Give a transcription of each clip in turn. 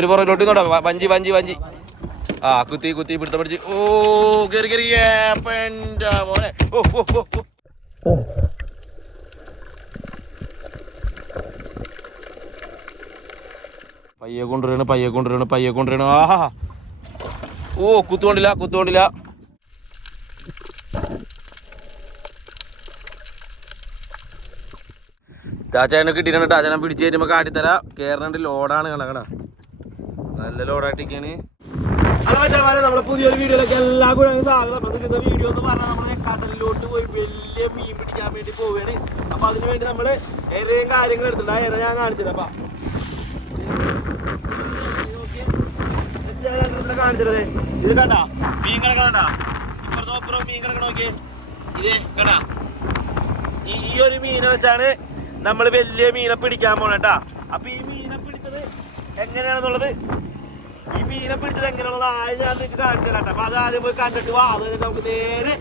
ഒരു പുറകിലോട്ട് നോടാ വഞ്ചി വഞ്ചി വഞ്ചി. ആ കുത്തി കുത്തി പിടുത്ത പിടിച്ച്. ഓ കയറി ഏപ്പന്റെ മോനെ. പയ്യെ കൊണ്ടുവരണം പയ്യെ കൊണ്ടുവരണം പയ്യെ കൊണ്ടുവരണം. ആഹാ. ഓ കുത്തുകൊണ്ടില്ല കുത്തുകൊണ്ടില്ല. ചാച്ചാനെ കിട്ടിയിട്ടുണ്ട് ചാച്ചാനെ പിടിച്ച് തരുമ്പോൾ കാട്ടിത്തര. കയറുന്നുണ്ട് ലോഡാണ് കണക്കണ. നല്ല ലോഡായിട്ടൊക്കെയാണ് നമ്മുടെ പുതിയൊരു വീഡിയോയിലേക്ക് എല്ലാ കൂടെ സ്വാഗതം വീഡിയോ എന്ന് പറഞ്ഞാൽ നമ്മൾ കടലിലോട്ട് പോയി വലിയ മീൻ പിടിക്കാൻ വേണ്ടി പോവുകയാണ്. അപ്പൊ അതിനു വേണ്ടി നമ്മൾ ഇരയും കാര്യങ്ങളും എടുത്തിട്ടുണ്ട്. ആ ഞാൻ കാണിച്ചത് കാണിച്ചത്? ഇത് കണ്ട? മീൻ കിടക്കണ ഇപ്പുറത്തോ അപ്പുറം മീൻ കിടക്കണ നോക്കിയേ. ഇത് കണ്ട? ഈ ഒരു മീനെ വെച്ചാണ് നമ്മൾ വലിയ മീനെ പിടിക്കാൻ പോണേട്ടാ അപ്പൊ ഈ മീനെ പിടിച്ചത് എങ്ങനെയാണെന്നുള്ളത് ഈ മീനെ പിടിച്ചത് എങ്ങനെയുള്ള ആയ ഞാൻ നിങ്ങൾക്ക് കാണിച്ചു തരാം അപ്പൊ അത് ആദ്യം പോയി കണ്ടിട്ട് വാ. അത് നമുക്ക് നേരെ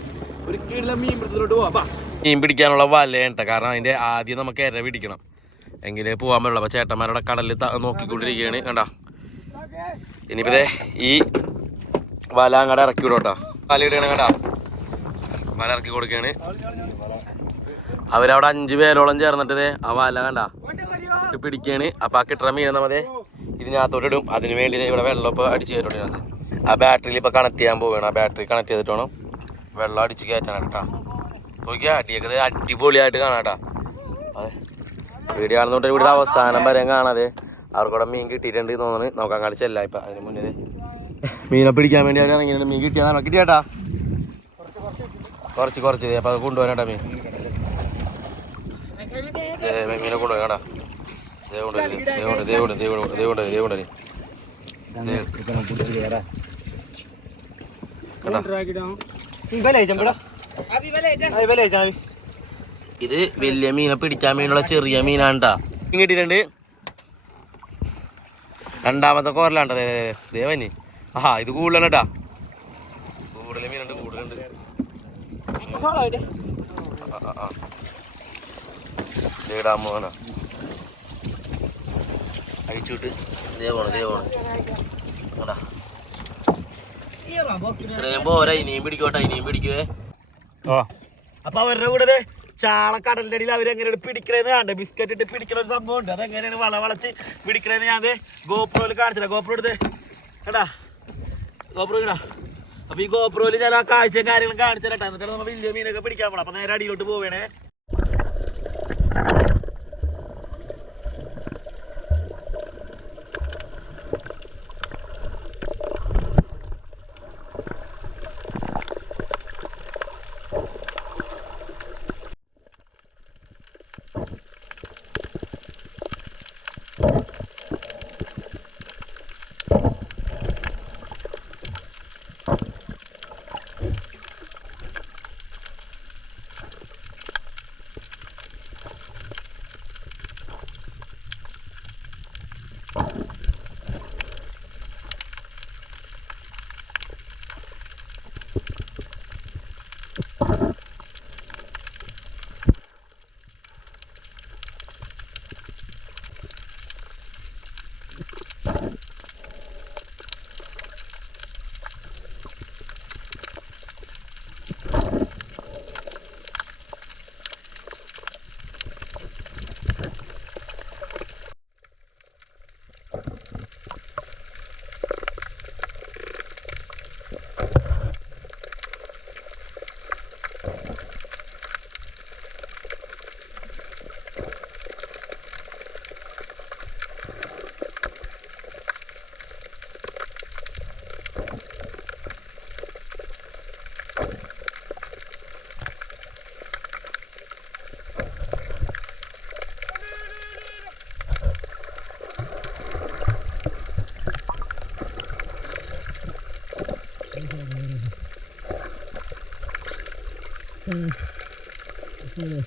ഒരു കീഴിലെ മീൻ പിടുത്തത്തിലോട്ട് പോവാ. മീൻ പിടിക്കാനുള്ള വലയുണ്ട് കാരണം അതിന്റെ ആദ്യം നമുക്ക് ഇര പിടിക്കണം. എങ്കിലേ പോവാൻ പറ്റുള്ളൂ അപ്പൊ ചേട്ടന്മാരുടെ കടലിൽ നോക്കിക്കൊണ്ടിരിക്കുകയാണ്. കണ്ട? ഇനിയിപ്പതേ ഈ വല അങ്ങടെ ഇറക്കി വിടും കേട്ടോ. വല ഇടുകയാണ് കണ്ടാ? വല ഇറക്കി കൊടുക്കുകയാണ്. അവരവിടെ അഞ്ച് പേരോളം ചേർന്നിട്ട് ആ വല കണ്ട? പിടിക്കുകയാണ്. പിടിക്കാണ് അപ്പൊ ആ കിട്ടുന്ന മീൻ നമ്മതേ ഇതിനകത്തോട്ട് ഇടും അതിന് വേണ്ടി ഇവിടെ വെള്ളം ഇപ്പോൾ അടിച്ച് കയറ്റോണ്ട് ആ ബാറ്ററിയിൽ ഇപ്പോൾ കണക്ട് ചെയ്യാൻ പോവുകയാണ്. ആ ബാറ്ററി കണക്ട് ചെയ്തിട്ട് വേണം വെള്ളം അടിച്ച് കയറ്റാനാണ് കേട്ടാ നോക്കിയാ അടിയൊക്കെ അടിപൊളിയായിട്ട് കാണാം അതെ. വീഡിയോ കാണുന്നോണ്ട് ഇവിടെ അവസാനം വരെ കാണാതെ അവർക്കൂടെ മീൻ കിട്ടിയിട്ടുണ്ട് തോന്നുന്നു. നോക്കാൻ കളിച്ചല്ല ഇപ്പം. അതിന് മുന്നേ മീനെ പിടിക്കാൻ വേണ്ടി അവർ ഇറങ്ങിയിട്ടുണ്ട്. മീൻ കിട്ടിയതാണോ കിട്ടിയാട്ടാ കുറച്ച് കുറച്ച് അപ്പം അത് കൊണ്ടുപോകാനാട്ടാ മീൻ. മീനെ കൊണ്ടുപോയി കേട്ടാ ഇത് വലിയ മീനെ പിടിക്കാൻ വേണ്ടിയുള്ള ചെറിയ മീനാണ്ടാ. കിട്ടിയിട്ടുണ്ട് രണ്ടാമത്തെ കോരലാണ്ട. ദേവനി ആഹാ ഇത് കൂടുതലാണ് കേട്ടാ. കൂടുതൽ മീനുണ്ട് കൂടുതലുണ്ട്. ആ, ആ, ഇതേ പോകണ പോണം ഇതേ പോണം. എടാ. ഇത്രയും പോരാ ഇനിയും പിടിക്കോട്ടെ ഇനിയും പിടിക്കുവേ അപ്പൊ അവരുടെ കൂടെ ചാള കടലിന്റെ അടിയിൽ അവരെങ്ങനെയാണ് പിടിക്കണേന്ന് കണ്ടേ. ബിസ്ക്കറ്റ് ഇട്ട് പിടിക്കണ ഒരു സംഭവം ഉണ്ട്. അതെങ്ങനെയാണ് വള വളച്ച് പിടിക്കണേന്ന് ഞാൻ ഗോപ്രോയിൽ കാണിച്ചില്ല ഗോപ്രോ എടുത്ത് കേട്ടാ ഗോപ്രോ ഇടാ അപ്പൊ ഈ ഗോപ്രോയിൽ ഞാൻ ആ കാഴ്ചയും കാര്യങ്ങളും കാണിച്ചു എന്നിട്ട് നമ്മൾ വലിയ മീനൊക്കെ പിടിക്കാൻ പോണം. അപ്പൊ നേരെ അടിയിലോട്ട് പോവേണേ. 嗯。我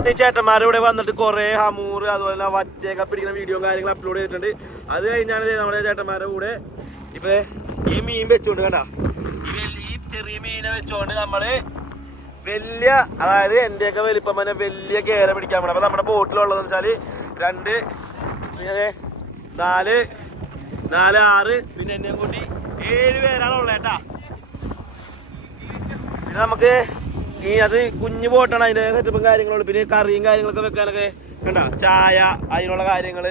മുന്നേ ചേട്ടന്മാരെ ഇവിടെ വന്നിട്ട് കുറെ ഹമൂർ അതുപോലെ തന്നെ വറ്റയൊക്കെ പിടിക്കുന്ന വീഡിയോ കാര്യങ്ങൾ അപ്ലോഡ് ചെയ്തിട്ടുണ്ട്. അത് കഴിഞ്ഞാണ് നമ്മുടെ ചേട്ടന്മാരുടെ കൂടെ ഇപ്പൊ ഈ മീൻ വെച്ചോണ്ട് കണ്ട. ഈ വലിയ ഈ ചെറിയ മീനെ വെച്ചോണ്ട് നമ്മൾ വലിയ അതായത് എന്റെയൊക്കെ വലിപ്പം തന്നെ വലിയ കേര പിടിക്കാൻ പോണം. അപ്പൊ നമ്മുടെ ബോട്ടിലുള്ളതെന്ന് വെച്ചാൽ രണ്ട് നാല് നാല് ആറ് പിന്നെ എന്നെ കൂട്ടി ഏഴ് പേരാണ് ഉള്ളേട്ടാ പിന്നെ നമുക്ക് ഈ അത് കുഞ്ഞു ബോട്ടാണ് അതിന്റെ സെറ്റപ്പും കാര്യങ്ങളും. പിന്നെ കറിയും കാര്യങ്ങളൊക്കെ വെക്കാനൊക്കെ കണ്ട? ചായ അതിനുള്ള കാര്യങ്ങൾ.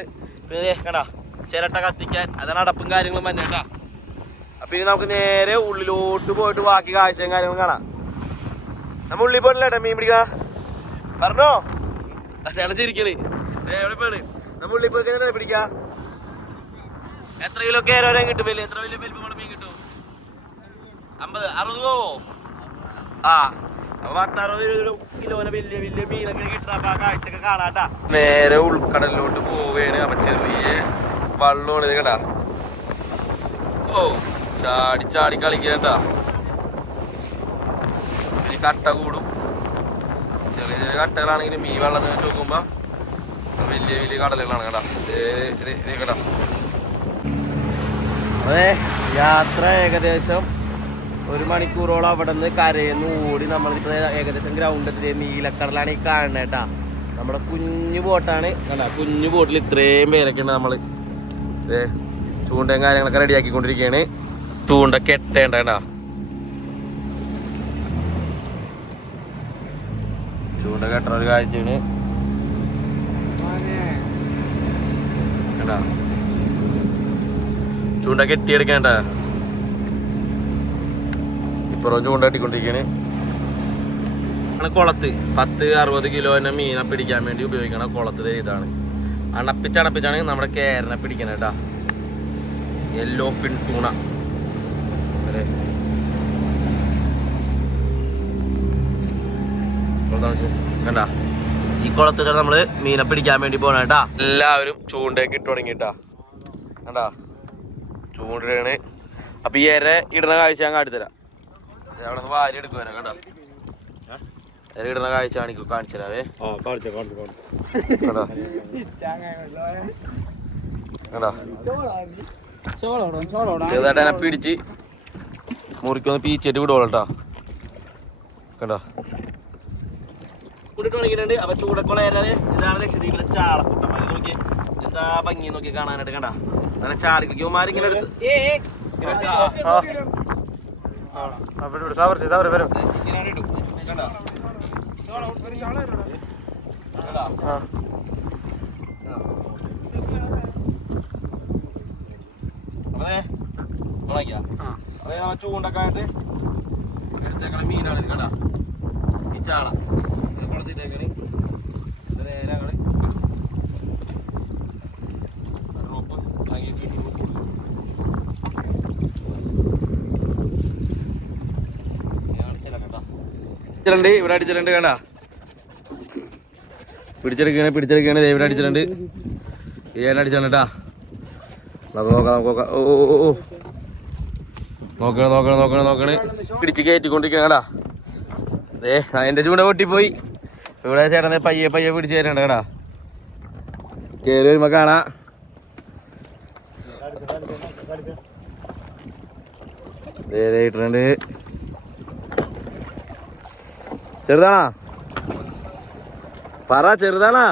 പിന്നെ കണ്ട? ചിരട്ട കത്തിക്കാൻ അതാണ് അടപ്പും കാര്യങ്ങളും തന്നെ കേട്ടാ അപ്പൊ ഇനി നമുക്ക് നേരെ ഉള്ളിലോട്ട് പോയിട്ട് ബാക്കി കാഴ്ചയും കാര്യങ്ങളും കാണാം. നമ്മ ഉള്ളിൽ പോയിട്ടില്ലേട്ടാ മീൻ പിടിക്കാ പറഞ്ഞോ? ചിരിക്കണ് എവിടെ പോണ്? നമ്മ ഉള്ളിൽ പോയി കഴിഞ്ഞാൽ പിടിക്കാ. എത്ര കിലോ കേരോരം കിട്ടും എത്ര വലിയ വലിപ്പം മീൻ കിട്ടും? അമ്പത്. അറുപത് പോവോ? ആ. അപ്പൊ പത്തറുപത് കിലോനെ വലിയ വലിയ മീനൊക്കെ കിട്ടണ. അപ്പൊ ആ കാഴ്ചയൊക്കെ കാണാട്ടാ. നേരെ ഉൾക്കടലിലോട്ട് പോവുകയാണ് അപ്പൊ ചെറിയ വള്ളമാണ് ഇത് കേട്ടാ ഓ ചാടി ചാടി കളിക്കട്ടാ ഇനി കട്ട കൂടും. ചെറിയ ചെറിയ കട്ടകളാണെങ്കിൽ മീൻ വെള്ളം വെച്ച് നോക്കുമ്പോ വലിയ വലിയ കടലുകളാണ് കേട്ടാ. കേട്ടാ അതെ യാത്ര ഏകദേശം ഒരു മണിക്കൂറോളം അവിടെ നിന്ന് കരയെന്ന് ഓടി നമ്മളിപ്പോ ഏകദേശം ഗ്രൗണ്ടിൽ നീലക്കടലാണ് ഈ കാണുന്നത് നമ്മുടെ കുഞ്ഞു ബോട്ടാണ്. കണ്ടാ കുഞ്ഞു ബോട്ടിൽ ഇത്രയും പേരൊക്കെ ഉണ്ട് നമ്മൾ. ദേ, ചൂണ്ടയും കാര്യങ്ങളൊക്കെ റെഡിയാക്കിക്കൊണ്ടിരിക്കുകയാണ് ചൂണ്ട കെട്ടേണ്ട കേട്ടാ. ചൂണ്ട കെട്ട ഒരു കാഴ്ചയാണ്. ചൂണ്ട കെട്ടിയെടുക്കേണ്ട ഇപ്പുറം ചൂണ്ട കെട്ടിക്കൊണ്ടിരിക്കണ് ആണ് കുളത്ത്. പത്ത് അറുപത് കിലോനെ മീനെ പിടിക്കാൻ വേണ്ടി ഉപയോഗിക്കണ കുളത്ത് ഇതാണ്. അണപ്പിച്ചണപ്പിച്ചാണ് നമ്മുടെ കേരനെ പിടിക്കണ കേട്ടാ യെല്ലോ ഫിൻ ടൂണ അല്ലേ കണ്ട? ഈ കുളത്തിൽ നമ്മൾ മീനെ പിടിക്കാൻ വേണ്ടി പോണ കേട്ടാ എല്ലാവരും ചൂണ്ടയൊക്കെ ഇട്ട് തുടങ്ങിട്ടാ കണ്ടാ? ചൂണ്ടയാണ്. അപ്പൊ ഈ ഇര ഇടുന്ന കാഴ്ച ഞാൻ കാട്ടിത്തരാം. അവിടെ വാരി എടുക്കുവാനോ കണ്ടോ ഇടുന്ന കാഴ്ച കാണിക്കൂ കാണിച്ചതാവേ കണ്ടോ കണ്ടോ ചെറുതായിട്ട് എന്നെ പിടിച്ച് മുറിക്കൊന്ന് പീച്ചിട്ട് വിടുവോളൂ കേട്ടോ. കണ്ടോ അപ്പൊ ഏരാതെ ഇതാണ് ലക്ഷദ്വീപിലെ ചാളക്കൂട്ടം നോക്കി. എന്താ ഭംഗി നോക്കി കാണാനായിട്ട് കണ്ട. നല്ല എടുത്ത്. ഇങ്ങനെ ഇവിടെ. സാവർ സാവർ വരും. ആ. അതെ നമ്മ ചൂണ്ടൊക്കെ ആയിട്ട് എടുത്തേക്കണ മീനാണ് കണ്ടാ? ഈ ചാള. ഇത് കുളത്തിട്ടേക്കണ് ഇത് നേരെ അങ്ങട് റോപ്പ് താങ്ങി കെട്ടി കൊടുക്കും. ഞാൻ അടിച്ചില്ല കേട്ടാ. അടിച്ചിട്ടുണ്ട് ഇവിടെ അടിച്ചിട്ടുണ്ട് കണ്ട പിടിച്ചെടുക്കണേ ദേ ഇവിടെ അടിച്ചിട്ടുണ്ട്. ഏഴ് അടിച്ചാണ് നമുക്ക് നോക്കാം നമുക്ക് നോക്കാം. ഓ ഓ ഓ നോക്കണേ നോക്കണേ നോക്കണേ നോക്കണേ. പിടിച്ച് കേട്ടാ. ഏ എന്റെ ചൂണ്ട പൊട്ടിപ്പോയി. ഇവിടെ ചേട്ടൻ പയ്യെ പയ്യെ പിടിച്ച് തരണ്ട കേടാ കയറി വരുമ്പോ കാണാ. ദേ ഇട്ടിട്ടുണ്ട്. ചെറുതാണാ? പറ ചെറുതാണാ?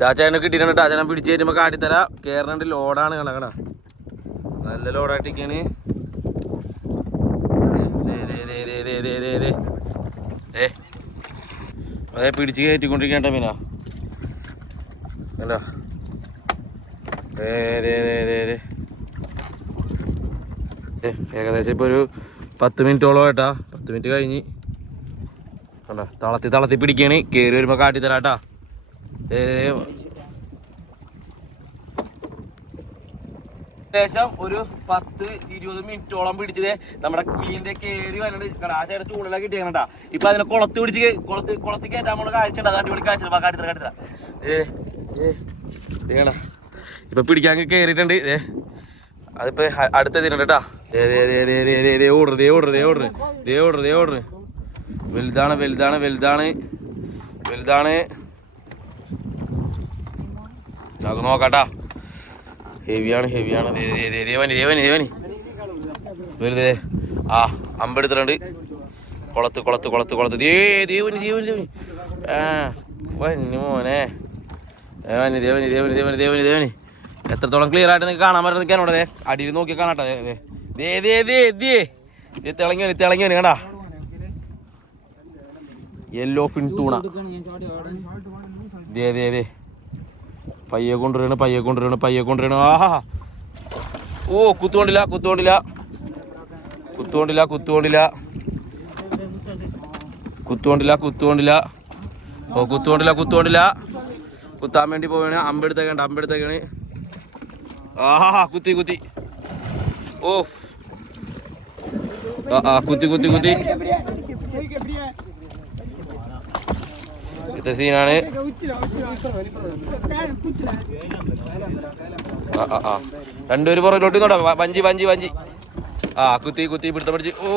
ചാച്ചാനെ കിട്ടിയിട്ടുണ്ട് ചാച്ചാനെ പിടിച്ച് തരുമ്പോ കാട്ടിത്തരാ. കേറണുണ്ട് ലോഡാണ് കണ്ട നല്ല ലോഡായിട്ടിരിക്കാണ് അതെ പിടിച്ച് കയറ്റിക്കൊണ്ടിരിക്കേണ്ട മീനാ. അല്ലോ ഏതേ ഏകദേശം ഇപ്പൊ ഒരു പത്ത് മിനിറ്റോളം ഏട്ടാ പത്ത് മിനിറ്റ് കഴിഞ്ഞ്. കണ്ട തളത്തി തളത്തി പിടിക്കാണ്. കയറി വരുമ്പോൾ കാട്ടി തരാട്ടാ. ഏകദേശം ഒരു പത്ത് ഇരുപത് മിനിറ്റോളം പിടിച്ചത് നമ്മുടെ മീനിന്റെ കേറി വന്നിട്ട് ആ ചേട്ടൻ ചൂടിലൊക്കെ കിട്ടിയാ ഇപ്പൊ അതിനെ കുളത്ത് പിടിച്ച് കുളത്ത് കുളത്ത് കയറ്റാൻ നമ്മൾ കാഴ്ച ഉണ്ട് അത് അടിപൊളി കാഴ്ച. കാട്ടിത്തര കാട്ടിത്തര ഏ ഏ ഇപ്പൊ പിടിക്കാൻ കേറിയിട്ടുണ്ട്. ഏ അതിപ്പോ അടുത്ത കേട്ടാ. ദേ ദേ ദേ ദേ ദേ ദേ ദേ ഓർഡർ ദേ ഓർഡർ വലുതാണ് വലുതാണ് വലുതാണ്. വലുതാണ്. നമുക്ക് നോക്കാട്ടാ. ഹെവിയാണ് ഹെവിയാണ് ദേവനി ദേവനി ദേവനി. വെറുതെ ആ അമ്പെടുത്തിട്ടുണ്ട് കുളത്ത് കുളത്ത് കുളത്ത് കുളത്ത്. ദേ ദേവനി ദേവനി ദേവനി. ആ വന്നു മോനെ. ദേവനി ദേവനി ദേവനി ദേവനി ദേവനി ദേവനി. എത്രത്തോളം ക്ലിയർ ആയിട്ട് നിങ്ങൾക്ക് കാണാൻ പറ്റുന്ന നിൽക്കാനോടെ ദേ. അടിയിൽ നോക്കി കാണാട്ടെ ദേ. ദേ ദേ ദേ ദേ. യെല്ലോ ഫിൻ ടൂണ ദേ ദേ ദേ. പയ്യെ കൊണ്ടുവരണ പയ്യെ കൊണ്ടുവരണ പയ്യെ കൊണ്ടുവരണ ആഹാ. ഓ കുത്തുകൊണ്ടില്ല കുത്തുകൊണ്ടില്ല. കുത്തുകൊണ്ടില്ല കുത്തുകൊണ്ടില്ല. കുത്തുകൊണ്ടില്ല കുത്തുകൊണ്ടില്ല. ഓ കുത്തുകൊണ്ടില്ല കുത്തുകൊണ്ടില്ല. കുത്താൻ വേണ്ടി പോവാണ് അമ്പെടുത്തേക്കണ്ട അമ്പെടുത്തേക്കാണ്. ആഹാ കുത്തി കുത്തി. ഓ ആ കുത്തി കുത്തി കുത്തി. ഇത്ര സീനാണ്. ആ രണ്ടുപേര് പുറകിലോട്ട് നോടാ വഞ്ചി വഞ്ചി വഞ്ചി. ആ കുത്തി കുത്തി പിടുത്ത പിടിച്ച്. ഓ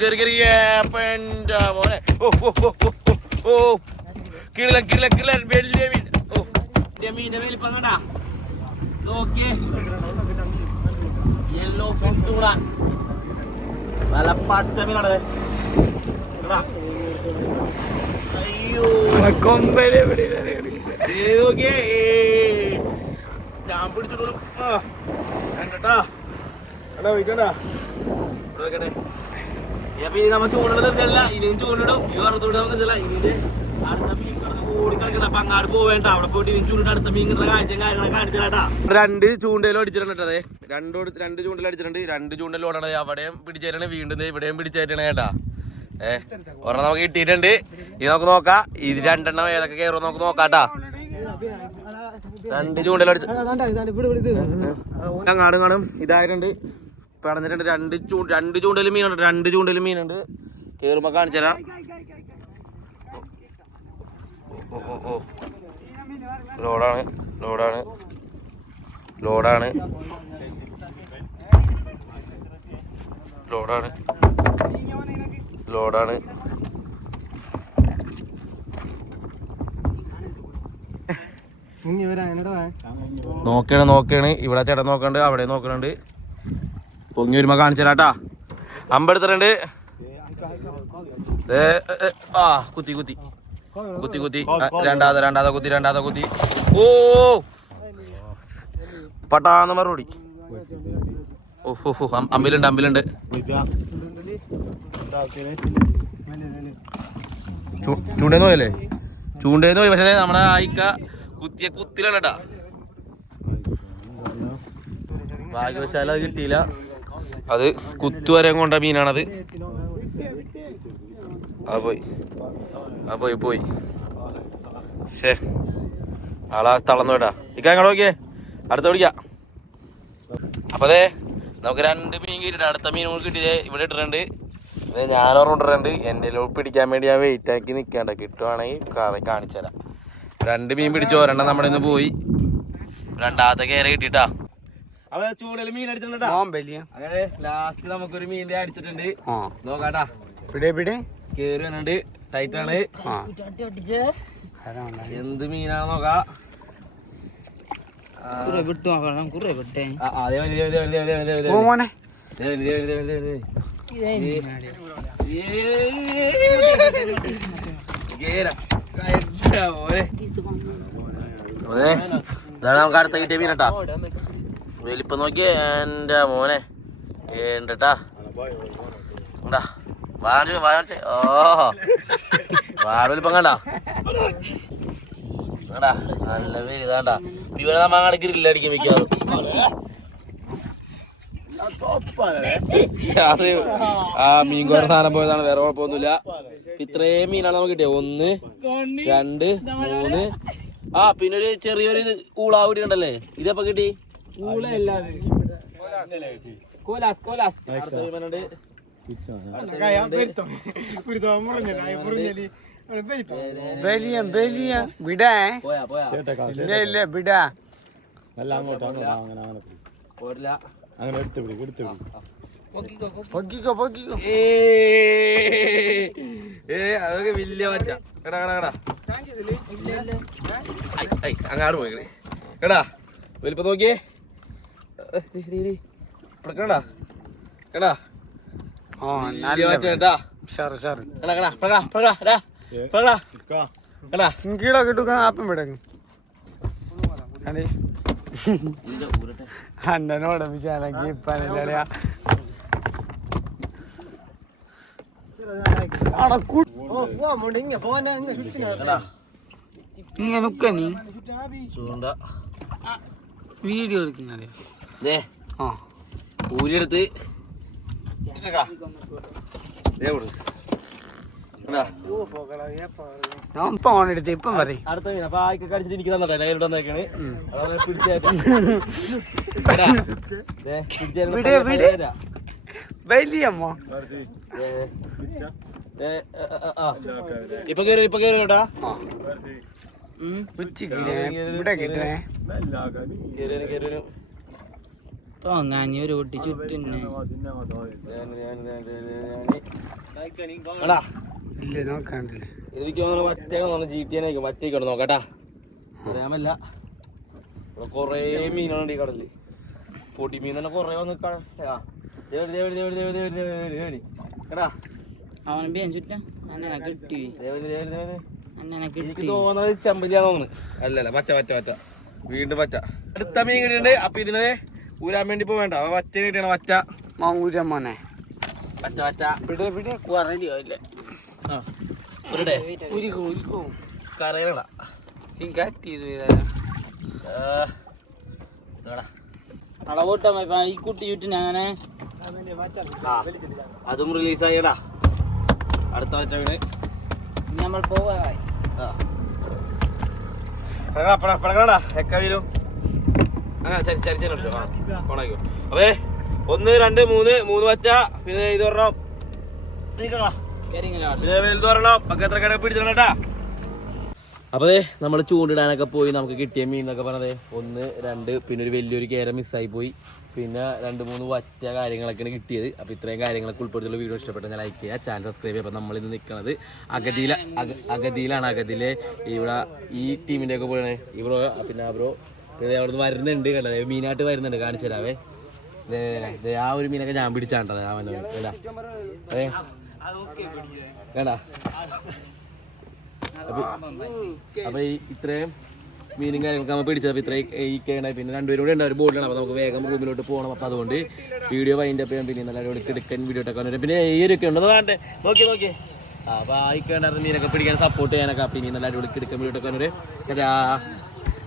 കയറി കയറി മോനെ. ഓ ഓ ഓ ഓ, കിളൻ കിടിലൻ കിടിലൻ വലിയ മീൻ. ഓ മീന്റെ വലിപ്പം കണ്ടാ യെല്ലോ ഫിൻ ടൂണ നല്ല പച്ച മീനാണ് ദേ. കണ്ടാ? അയ്യോ കൊമ്പൽ എവിടെ ദേ നോക്കിയേ. ഞാൻ പിടിച്ചിട്ടോളും ആ. കണ്ടട്ടാ. കണ്ടാ പോയിട്ടാ ഇവിടെ വെക്കട്ടെ. അപ്പൊ ഇനി നിർത്തിയല്ല ഇനിയും ചൂണ്ടിടും ഈ വറുത്തുവിടാൻ നിർത്തിയല്ല ഇനി അടുത്ത മീൻ കടന്ന് ഓടിക്കളിക്കണം അപ്പൊ അങ്ങാട് അവിടെ പോയിട്ട് ചൂണ്ടിട്ട് അടുത്ത മീൻ കാഴ്ചയും കാര്യങ്ങളൊക്കെ രണ്ട് ചൂണ്ടയിലും അടിച്ചിട്ടുണ്ട് അതെ രണ്ട് രണ്ട് ചൂണ്ടൽ അടിച്ചിട്ടുണ്ട്. രണ്ട് ചൂണ്ടലും ഓടണത് അവിടെയും പിടിച്ചേരണേ വീണ്ടും ഇവിടെയും പിടിച്ചേരണേ കേട്ടാ. ഏ ഒരെണ്ണം നമുക്ക് കിട്ടിയിട്ടുണ്ട്. ഇത് നമുക്ക് നോക്കാം. ഇത് രണ്ടെണ്ണം ഏതൊക്കെ കയറും നമുക്ക് നോക്കാട്ടാ. രണ്ട് ചൂണ്ടലും അടിച്ച് അങ്ങാടും കാണും. ഇതായിട്ടുണ്ട്. പറഞ്ഞിട്ടുണ്ട് രണ്ട് ചൂ രണ്ട് ചൂണ്ടലും മീനുണ്ട്. രണ്ട് ചൂണ്ടലും മീനുണ്ട്. കേറുമ്പോ ഓ ഓ ലോഡാണ് ലോഡാണ് ലോഡാണ് ലോഡാണ് ലോഡാണ് നോക്കണ നോക്കാണ്. ഇവിടെ ചേട്ടൻ നോക്കണ്ട് അവിടെ നോക്കണുണ്ട്. പൊങ്ങി ഒരുമ കാണിച്ചാട്ടാ അമ്പെടുത്തിട്ടുണ്ട് ആ കുത്തി കുത്തി. കുത്തി കുത്തി. രണ്ടാമത് രണ്ടാമത് കുത്തി രണ്ടാമത് കുത്തി. ഓ പട്ടാന്ന് മറുപടി. ഓഹോ അമ്പിലുണ്ട് അമ്പിലുണ്ട്. ചൂണ്ടേന്ന് പോയല്ലേ? ചൂണ്ടേന്ന് പോയി. പക്ഷേ നമ്മുടെ ആയിക്ക കുത്തിയ കുത്തിലാണ് ഭാഗ്യവശാല അത് കിട്ടിയില്ല. അത് കുത്തുവരം കൊണ്ട മീനാണത്. അത് പോയി. അത് പോയി പോയി. ശേ ആളാ തളർന്നു കേട്ടാ. ഇക്ക അങ്ങോട്ട് നോക്കിയേ. അടുത്ത വിളിക്കാം. അപ്പൊ അതെ നമുക്ക് രണ്ട് മീൻ കിട്ടിയിട്ട് അടുത്ത മീൻ നമുക്ക് കിട്ടിയതേ ഇവിടെ ഇട്ടിട്ടുണ്ട്. അതെ ഞാനോർ ഇട്ടുണ്ട് എന്റെ പിടിക്കാൻ വേണ്ടി ഞാൻ വെയിറ്റ് ആക്കി നിൽക്കേണ്ട കിട്ടുവാണെങ്കിൽ കറി കാണിച്ചു തരാം. രണ്ട് മീൻ പിടിച്ചു. ഒരെണ്ണം നമ്മുടെ ഇന്ന് പോയി. രണ്ടാമത്തെ കയറി കിട്ടിട്ടാ ചൂടൽ മീൻ അടിച്ചിട്ടുണ്ടാ അങ്ങനെ ലാസ്റ്റ് നമുക്കൊരു മീൻ അടിച്ചിട്ടുണ്ട്. ആ. നോക്കാട്ടാ. ഇവിടെ പിടി കേറി വന്നിട്ട് ടൈറ്റ് ആണ് ആ അതാണ് എന്ത് മീനാ നോക്കാ നമുക്ക് അടുത്ത കിട്ടിയ മീനട്ടാ വലിപ്പം നോക്കിയേ എന്റെ മോനെ ഏണ്ടട്ടാ ഉണ്ടാ വാഴ വാഴ ഓ വാഴ വലിപ്പം കണ്ടാ? കണ്ടാ? നല്ല പേര് ഇതാണ്ടാ ഇവിടെ നമ്മ അങ്ങോട്ട് ഗ്രില്ലടിക്കും മിക്കാറും അത് ആ മീൻ കുറേ സാധനം പോയതാണ് വേറെ കുഴപ്പമൊന്നുമില്ല. ഇത്രയും മീനാണ് നമുക്ക് കിട്ടിയത്. ഒന്ന് രണ്ട് മൂന്ന്. ആ പിന്നെ ഒരു ചെറിയൊരു കൂളാവ് കൂടി ഉണ്ടല്ലേ ഇതെപ്പോ കിട്ടി? കോലാസ്. കോലാസ് മീനുണ്ട്. വലിയ വിടാ ഇല്ല ഇല്ല വിടാ നല്ല അങ്ങോട്ട് അങ്ങനെ അങ്ങനെ പോരില്ല അങ്ങനെ എടുത്ത് പിടി എടുത്ത് പിടി പൊക്കിക്കോ പൊക്കിക്കോ ഏയ്. ഏയ് അതൊക്കെ വലിയ പറ്റ എടാ അങ്ങാട് വലിപ്പം നോക്കിയേ കടാ കടാ പഴകാ പഴകാ എടാ പഴകാ കടാ കിട്ടുക ആപ്പം വിടങ്ങ് ഇപ്പനല്ലടയാ ഇങ്ങനെ നിക്ക നീ. വീഡിയോ എടുക്കുന്നറിയാ? ദേ. ആ. ഊരിയെടുത്ത് ഞാൻ ഇപ്പൊ ഓൺ എടുത്ത് ഇപ്പം പറയും. അടുത്ത മീൻ. അപ്പൊ ആയിക്ക് കടിച്ചിട്ട് എനിക്ക് എന്റെ കയ്യിലോട്ട് വന്നേക്കാണ്. പയ്യെ തരാം. വലിയമ്മ. ഇപ്പൊ കേറി ഇപ്പൊ കേറി കേട്ടാ. ഉച്ചയ്ക്ക് ഇവിടെ കിട്ടുവേ കേറി കേറി. തോന്നാഞ്ഞ ഒരു കുട്ടി ചുറ്റുന്നെ ഇല്ല നോക്കാണ്ടില്ല. ഇത് എനിക്ക് തോന്നുന്നു മറ്റേ തോന്നുന്നു ജി ടി ആയിരിക്കും. മറ്റേക്കാണ് നോക്കട്ടാ അറിയാമല്ല. ഇവിടെ കൊറേ മീനുണ്ട് ഈ കടലിൽ. പൊടി മീൻ തന്നെ കൊറേ വന്ന് ബേൻ ചുറ്റ? അന്നെ കിട്ടി. അന്നെ തോന്നുന്നത് അല്ലല്ല പറ്റ പറ്റ പറ്റ. വീണ്ടും പറ്റ. അടുത്ത മീൻ കിട്ടിയിട്ടുണ്ട്. അപ്പൊ ഇതിനെ ഊരാൻ വേണ്ടി ഇപ്പൊ വേണ്ട. വച്ച വറ്റ കിട്ടിയാണ് വറ്റ. മൗര മോനെ. പറ്റ പറ്റ ഇവിടെ ഇവിടെ കുറയോ ഇല്ല ആ. ഇവരുടെ ഉരുക്കോ ഉരുക്കോ കരയിലടാ. കട്ടി അളവോട്ടാ ഈ കുട്ടി ചുറ്റിന് അങ്ങനെ. ആ. അതും റിലീസായിടാ അടുത്ത വറ്റ വീട്. നമ്മൾ പോവാ പടക്കണ്ടാ എക്ക വരും അങ്ങനെ ചരി. ആ, ഓണാക്കിക്കോ. അപ്പേ ഒന്ന് രണ്ട് മൂന്ന് മൂന്ന് വറ്റ പിന്നെ ഇത് ഒരെണ്ണം. പിന്നെ വലുത് ഒരെണ്ണം. ഒക്കെ എത്ര കട പിടിച്ചിട്ടാ അപ്പൊ നമ്മൾ ചൂണ്ടിടാനൊക്കെ പോയി നമുക്ക് കിട്ടിയ മീൻ എന്നൊക്കെ പറഞ്ഞത്. ഒന്ന് രണ്ട് പിന്നെ ഒരു വലിയൊരു കേര മിസ്സായി പോയി. പിന്നെ രണ്ട് മൂന്ന് വറ്റ കാര്യങ്ങളൊക്കെയാണ് കിട്ടിയത്. അപ്പോൾ ഇത്രയും കാര്യങ്ങളൊക്കെ ഉൾപ്പെടുത്തിയുള്ള വീഡിയോ ഇഷ്ടപ്പെട്ട ഞാൻ ലൈക്ക് ചെയ്യുക. ചാനൽ സബ്സ്ക്രൈബ് ചെയ്യുക. അപ്പോൾ നമ്മളിന്ന് നിൽക്കുന്നത് അഗതിയിൽ അഗ- അഗതിയിലാണ് അഗതിയിലെ. ഇവിടെ ഈ ടീമിന്റെ ഒക്കെ പോയാണ്. ഇവിടെ പിന്നെ അവരോ ബ്രോ പിന്നെ അവിടെ നിന്ന് വരുന്നുണ്ട് കേട്ടോ. മീനായിട്ട് വരുന്നുണ്ട് കാണിച്ചു തരാവേ. ആ ഒരു മീനൊക്കെ ഞാൻ പിടിച്ചാണ്ടത് അവൻ അതെ വേണ്ട അപ്പൊ അപ്പൊ ഇത്രയും മീനും കാര്യങ്ങളൊക്കെ നമ്മൾ പിടിച്ചത്. അപ്പൊ ഇത്രയും ഈ കേണ പിന്നെ രണ്ടുപേരും കൂടെ ബോർഡിലാണ് അപ്പൊ നമുക്ക് വേഗം റൂമിലോട്ട് പോകണം. അപ്പൊ അതുകൊണ്ട് വീഡിയോ വൈൻഡ് അപ്പ് ചെയ്യാൻ പിന്നെ നല്ല അടിപൊളി കിടക്കൻ വീഡിയോ ഒക്കെ വന്നിട്ട് പിന്നെ ഈ ഒരു ഉണ്ടോ? വേണ്ടേ? നോക്കി നോക്കി. അപ്പൊ ആ ഈ കേണ്ടായിരുന്നു മീനൊക്കെ പിടിക്കാൻ സപ്പോർട്ട് ചെയ്യാനൊക്കെ പിന്നെ നല്ല അടിപൊളി കിടക്കൻ വീഡിയോ ഒക്കെ വന്നിട്ട്